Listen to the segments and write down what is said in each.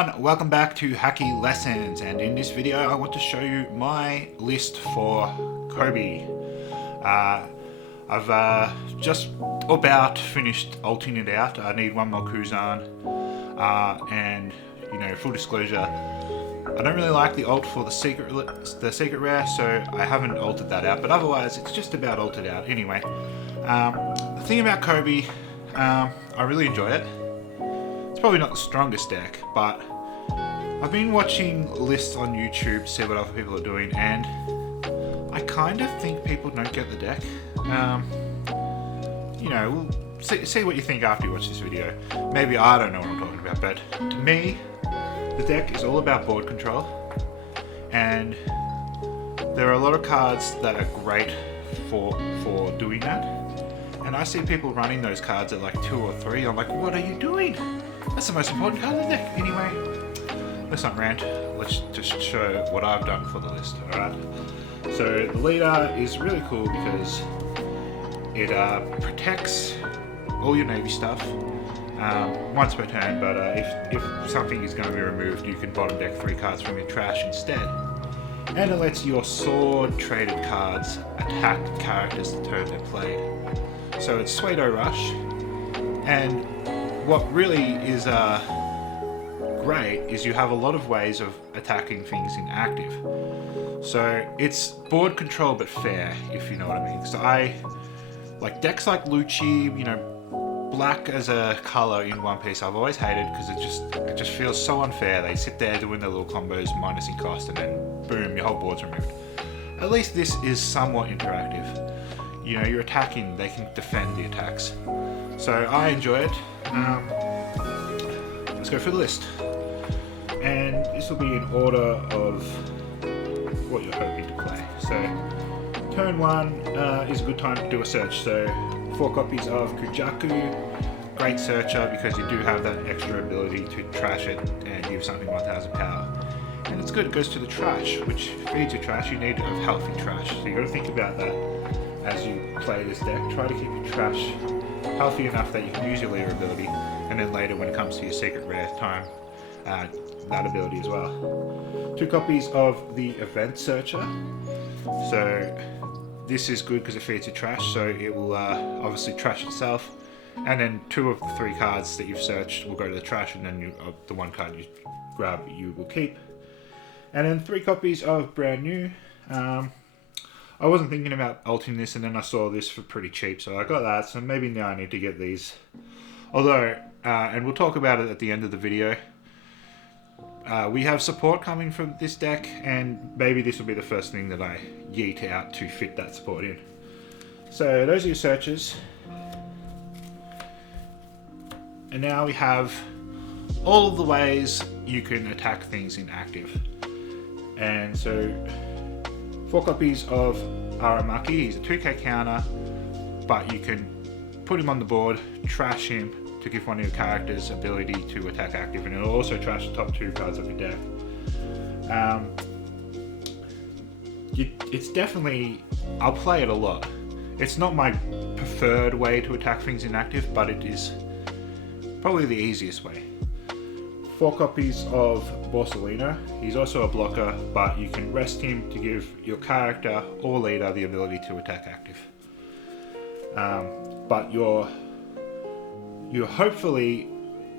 everyone, welcome back to Hacky Lessons, and in this video I want to show you my list for Koby. I've just about finished ulting it out. I need one more Kuzan, and full disclosure, I don't really like the ult for the secret rare, so I haven't ulted that out, but otherwise it's just about ulted out. Anyway, the thing about Koby, I really enjoy it. It's probably not the strongest deck, but I've been watching lists on YouTube, see what other people are doing, and I kind of think people don't get the deck. We'll see what you think after you watch this video. Maybe I don't know what I'm talking about, but to me, the deck is all about board control, and there are a lot of cards that are great for doing that. And I see people running those cards at like 2 or 3. I'm like, what are you doing? That's the most important card in the deck. Anyway, let's not rant. Let's just show what I've done for the list. Alright. So the leader is really cool because it protects all your navy stuff once per turn, but if something is going to be removed, you can bottom deck 3 cards from your trash instead. And it lets your sword traded cards attack characters the turn they're played. So it's Pseudo Rush, and what really is great is you have a lot of ways of attacking things in active. So it's board control but fair, if you know what I mean. So I like decks like Lucci, black as a color in One Piece. I've always hated because it just feels so unfair. They sit there doing their little combos, minusing cost, and then boom, your whole board's removed. At least this is somewhat interactive. You're attacking, they can defend the attacks. So I enjoy it. Let's go through the list. And this will be in order of what you're hoping to play. So turn 1 is a good time to do a search. So 4 copies of Kujaku, great searcher because you do have that extra ability to trash it and give something 1000 power. And it's good, it goes to the trash, which feeds your trash. You need a healthy trash. So you got to think about that as you play this deck. Try to keep your trash healthy enough that you can use your leader ability, and then later when it comes to your secret rare time, that ability as well. 2 copies of the event searcher. So this is good because it feeds your trash, so it will obviously trash itself, and then 2 of the 3 cards that you've searched will go to the trash, and then the 1 card you grab you will keep. And then 3 copies of brand new. I wasn't thinking about ulting this, and then I saw this for pretty cheap, so I got that. So maybe now I need to get these. Although, and we'll talk about it at the end of the video, we have support coming from this deck, and maybe this will be the first thing that I yeet out to fit that support in. So those are your searches. And now we have all of the ways you can attack things in active. And so 4 copies of Aramaki. He's a 2k counter, but you can put him on the board, trash him to give one of your characters ability to attack active, and it'll also trash the top 2 cards of your deck. It's definitely, I'll play it a lot. It's not my preferred way to attack things in active, but it is probably the easiest way. 4 copies of Borsalino. He's also a blocker, but you can rest him to give your character or leader the ability to attack active. But your hopeful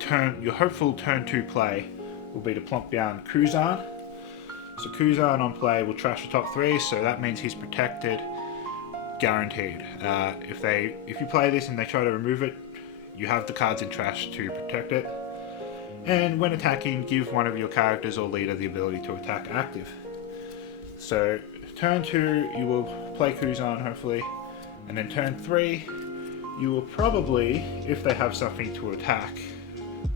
turn 2 play will be to plonk down Kuzan. So Kuzan on play will trash the top 3, so that means he's protected, guaranteed. If you play this and they try to remove it, you have the cards in trash to protect it. And when attacking, give one of your characters or leader the ability to attack active. So turn 2, you will play Kuzan hopefully, and then turn 3, you will probably, if they have something to attack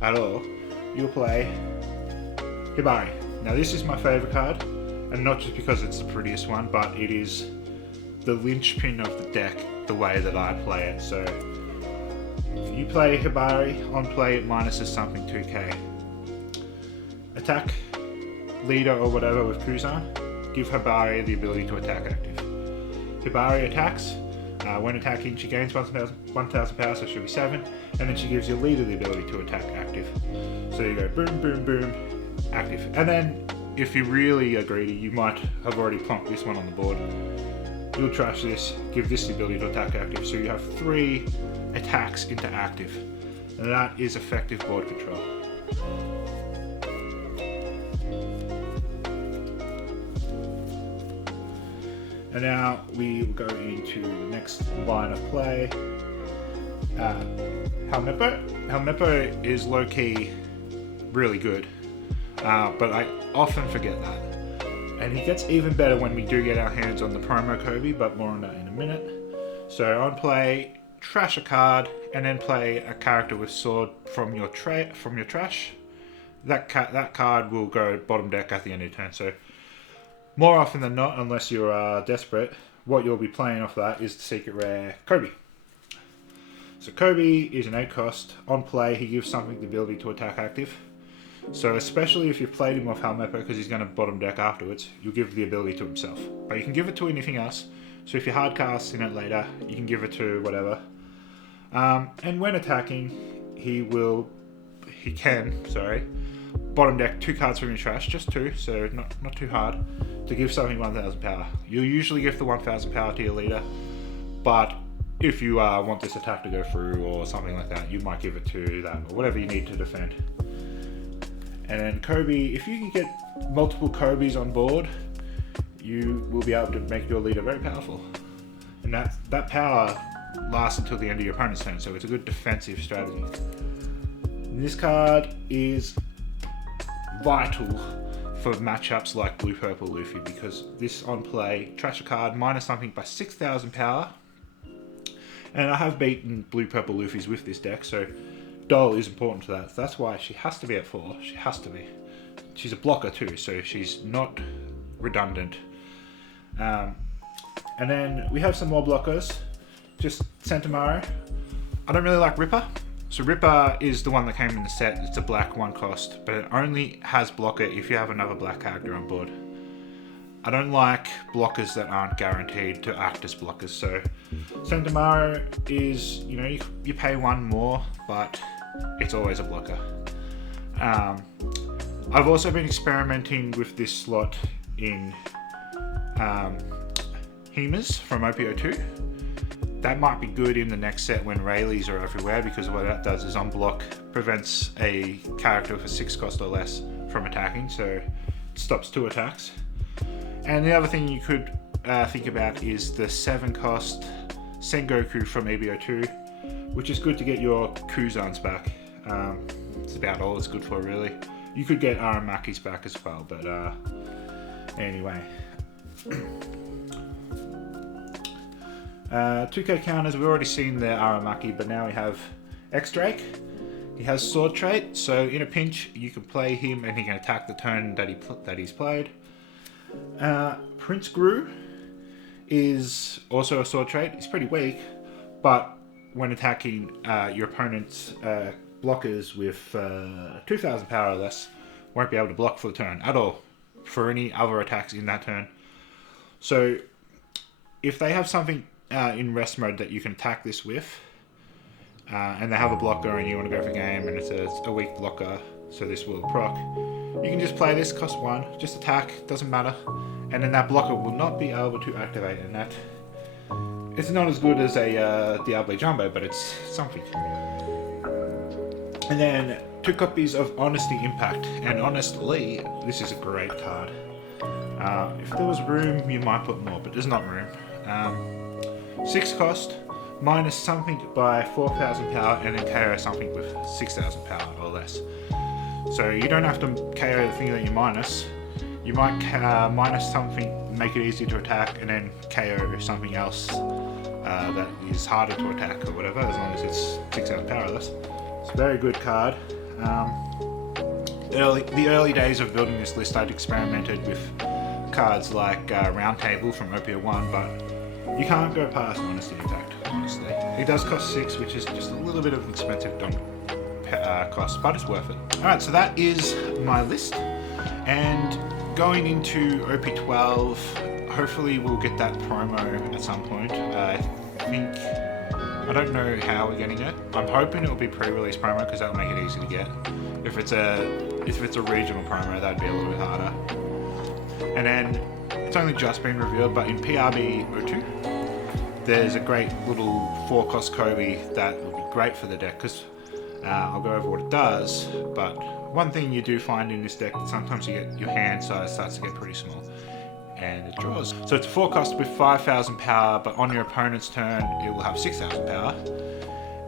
at all, you'll play Hibari. Now this is my favourite card, and not just because it's the prettiest one, but it is the linchpin of the deck, the way that I play it. So if you play Hibari, on play it minuses something 2k. Attack, leader or whatever with Kuzan, give Hibari the ability to attack active. Hibari attacks, When attacking, she gains 1,000 power, so she'll be 7, and then she gives your leader the ability to attack active. So you go boom, boom, boom, active. And then, if you really are greedy, you might have already plonked this one on the board. You'll trash this, give this the ability to attack active, so you have 3 attacks into active. And that is effective board control. And now we will go into the next line of play. Helmeppo is low-key really good, but I often forget that. And he gets even better when we do get our hands on the promo Koby, but more on that in a minute. So on play, trash a card, and then play a character with sword from your trash. That card will go bottom deck at the end of your turn. So more often than not, unless you're desperate, what you'll be playing off that is the secret rare Koby. So Koby is an 8 cost. On play, he gives something the ability to attack active. So especially if you've played him off Helmeppo, because he's going to bottom deck afterwards, you'll give the ability to himself. But you can give it to anything else. So if you're hard casting it later, you can give it to whatever. And when attacking, he can bottom deck 2 cards from your trash, just 2, so not too hard, to give something 1,000 power. You'll usually give the 1,000 power to your leader, but if you want this attack to go through or something like that, you might give it to that, or whatever you need to defend. And then Koby, if you can get multiple Kobys on board, you will be able to make your leader very powerful. And that power lasts until the end of your opponent's turn, so it's a good defensive strategy. And this card is vital for matchups like Blue Purple Luffy, because this on play, trash a card, minus something by 6,000 power. And I have beaten Blue Purple Luffys with this deck, so Doll is important to that. That's why she has to be at 4. She has to be. She's a blocker too, so she's not redundant. And then we have some more blockers. Just Sentomaru. I don't really like Ripper. So Ripper is the one that came in the set. It's a black 1 cost, but it only has blocker if you have another black character on board. I don't like blockers that aren't guaranteed to act as blockers. So Sentomaru is, you pay 1 more, but it's always a blocker. I've also been experimenting with this slot in Hemas from OP02. That might be good in the next set when Rayleighs are everywhere, because what that does is unblock prevents a character with a 6 cost or less from attacking, so it stops 2 attacks. And the other thing you could think about is the 7 cost Sengoku from EBO2, which is good to get your Kuzans back. It's about all it's good for, really. You could get Aramakis back as well, but anyway. 2k counters, we've already seen the Aramaki, but now we have X-Drake. He has sword trait, so in a pinch you can play him and he can attack the turn that he's played. Prince Gru is also a sword trait. He's pretty weak, but when attacking your opponent's blockers with 2,000 power or less, won't be able to block for the turn at all for any other attacks in that turn. So if they have something in rest mode that you can attack this with, and they have a blocker and you want to go for game and it's a weak blocker, so this will proc, you can just play this, cost 1, just attack, doesn't matter, and then that blocker will not be able to activate, and that it's not as good as a Diablo Jumbo, but it's something. And then 2 copies of Honesty Impact, and honestly, this is a great card. If there was room, you might put more, but there's not room. 6 cost, minus something by 4,000 power, and then KO something with 6,000 power or less. So you don't have to KO the thing that you minus. You might minus something, make it easier to attack, and then KO something else that is harder to attack or whatever, as long as it's 6,000 power or less. It's a very good card. The early days of building this list, I'd experimented with cards like Round Table from OP01, but you can't go past Honesty Impact, honestly. It does cost 6, which is just a little bit of an expensive cost, but it's worth it. Alright, so that is my list. And going into OP12, hopefully we'll get that promo at some point. I I don't know how we're getting it. I'm hoping it'll be pre-release promo because that'll make it easy to get. If it's a regional promo, that'd be a little bit harder. And then it's only just been revealed, but in PRB02, there's a great little 4-cost Koby that will be great for the deck because I'll go over what it does. But one thing you do find in this deck, sometimes you get your hand size starts to get pretty small. And it draws. So it's a 4-cost with 5,000 power, but on your opponent's turn, it will have 6,000 power.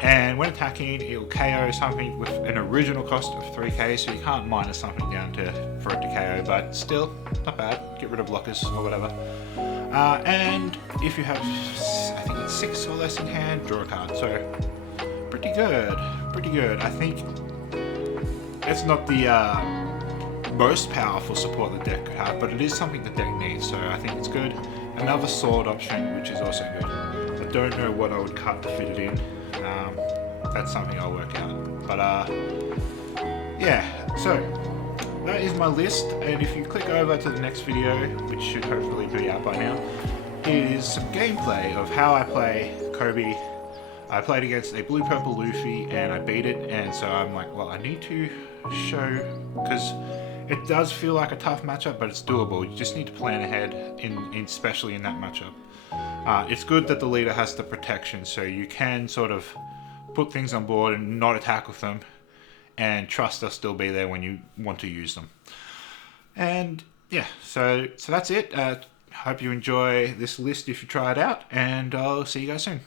And when attacking, it will KO something with an original cost of 3k, so you can't minus something down for it to KO, but still, not bad. Get rid of blockers or whatever. And if you have, I think it's 6 or less in hand, draw a card. So pretty good, pretty good. I think it's not the most powerful support the deck could have, but it is something the deck needs, so I think it's good. Another sword option, which is also good. I don't know what I would cut to fit it in. That's something I'll work out. But yeah, so that is my list, and if you click over to the next video, which should hopefully be out by now, is some gameplay of how I play Koby. I played against a blue-purple Luffy and I beat it, and so I'm like, well, I need to show, because it does feel like a tough matchup, but it's doable. You just need to plan ahead, especially in that matchup. It's good that the leader has the protection, so you can sort of put things on board and not attack with them, and trust they'll still be there when you want to use them. And yeah, so that's it. Hope you enjoy this list if you try it out, and I'll see you guys soon.